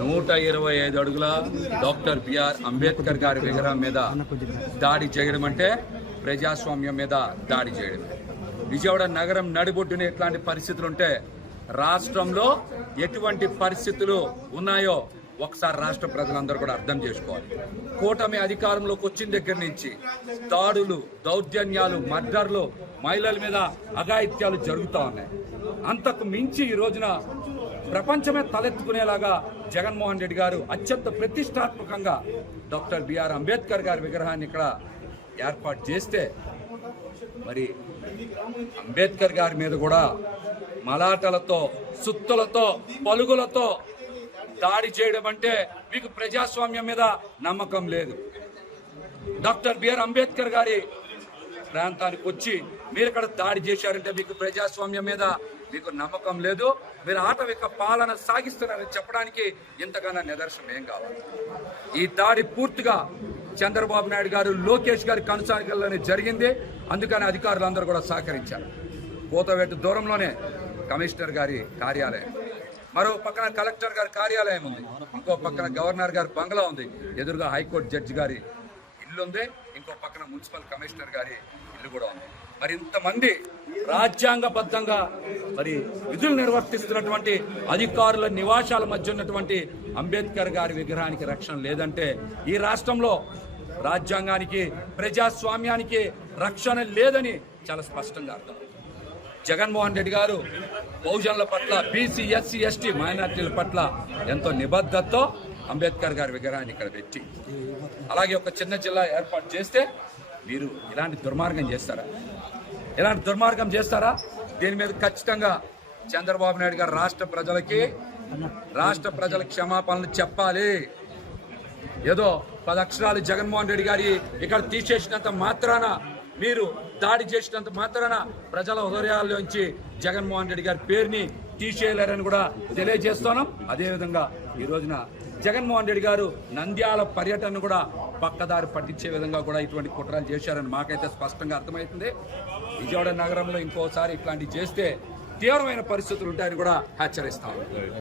నూట ఇరవై ఐదు అడుగుల డాక్టర్ బిఆర్ అంబేద్కర్ గారి విగ్రహం మీద దాడి చేయడం అంటే ప్రజాస్వామ్యం మీద దాడి చేయడం. విజయవాడ నగరం నడిబొడ్డున ఇట్లాంటి పరిస్థితులు ఉంటే రాష్ట్రంలో ఎటువంటి పరిస్థితులు ఉన్నాయో ఒకసారి రాష్ట్ర ప్రజలందరూ కూడా అర్థం చేసుకోవాలి. కూటమి అధికారంలోకి వచ్చిన దగ్గర నుంచి దాడులు దౌర్జన్యాలు మర్డర్లు మహిళల మీద అఘాయిత్యాలు జరుగుతూ ఉన్నాయి. అంతకు మించి ఈ రోజున ప్రపంచమే తలెత్తుకునేలాగా జగన్మోహన్ రెడ్డి గారు అత్యంత ప్రతిష్టాత్మకంగా డాక్టర్ బిఆర్ అంబేద్కర్ గారి విగ్రహాన్ని ఇక్కడ ఏర్పాటు చేస్తే మరి అంబేద్కర్ గారి మీద కూడా మలాటలతో సుత్తులతో పలుగులతో దాడి చేయడం అంటే మీకు ప్రజాస్వామ్యం మీద నమ్మకం లేదు. డాక్టర్ బిఆర్ అంబేద్కర్ గారి ప్రాంతానికి వచ్చి మీరు ఇక్కడ దాడి చేశారంటే మీకు ప్రజాస్వామ్యం మీద మీకు నమ్మకం లేదు. మీరు ఆటవిక పాలన సాగిస్తున్నారని చెప్పడానికి ఇంతకన్నా నిదర్శనం ఏం కావాలి? ఈ దాడి పూర్తిగా చంద్రబాబు నాయుడు గారు లోకేష్ గారి కనసాగలని జరిగింది. అందుకని అధికారులందరూ కూడా సహకరించారు. కోతవేటు దూరంలోనే కమిషనర్ గారి కార్యాలయం. మరో పక్కన కలెక్టర్ గారి కార్యాలయం ఉంది. ఇంకో పక్కన గవర్నర్ గారి బంగ్లా ఉంది. ఎదురుగా హైకోర్టు జడ్జి గారి ఇల్లు ఉంది ఇంకో పక్కన మున్సిపల్ కమిషనర్ గారి ఇల్లు కూడా ఉంది. మరి ఇంతమంది రాజ్యాంగబద్ధంగా మరి విధులు నిర్వర్తిస్తున్నటువంటి అధికారుల నివాసాల మధ్య ఉన్నటువంటి అంబేద్కర్ గారి విగ్రహానికి రక్షణ లేదంటే ఈ రాష్ట్రంలో రాజ్యాంగానికి ప్రజాస్వామ్యానికి రక్షణ లేదని చాలా స్పష్టంగా అర్థం. జగన్మోహన్ రెడ్డి గారు బహుజనుల పట్ల బీసీ ఎస్సీ ఎస్టీ మైనార్టీల పట్ల ఎంతో నిబద్ధతతో అంబేద్కర్ గారి విగ్రహాన్ని ఇక్కడ పెట్టి అలాగే ఒక చిన్న జిల్లా ఏర్పాటు చేస్తే మీరు ఇలాంటి దుర్మార్గం చేస్తారా? ఇలాంటి దుర్మార్గం చేస్తారా? దీని మీద ఖచ్చితంగా చంద్రబాబు నాయుడు గారు రాష్ట్ర ప్రజలకి రాష్ట్ర ప్రజల క్షమాపణలు చెప్పాలి. ఏదో పది అక్షరాలు జగన్మోహన్ రెడ్డి గారి ఇక్కడ తీసేసినంత మాత్రాన మీరు దాడి చేసినంత మాత్రాన ప్రజల హృదయాల్లోంచి జగన్మోహన్ రెడ్డి గారి పేరుని తీసేయలేరని కూడా తెలియజేస్తున్నాం. అదేవిధంగా ఈ రోజున జగన్మోహన్ రెడ్డి గారు నంద్యాల పర్యటనను కూడా పక్కదారి పట్టించే విధంగా కూడా ఇటువంటి కుట్రలు చేశారని మాకైతే స్పష్టంగా అర్థమవుతుంది. విజయవాడ నగరంలో ఇంకోసారి ఇట్లాంటివి చేస్తే తీవ్రమైన పరిస్థితులు ఉంటాయని కూడా హెచ్చరిస్తాం.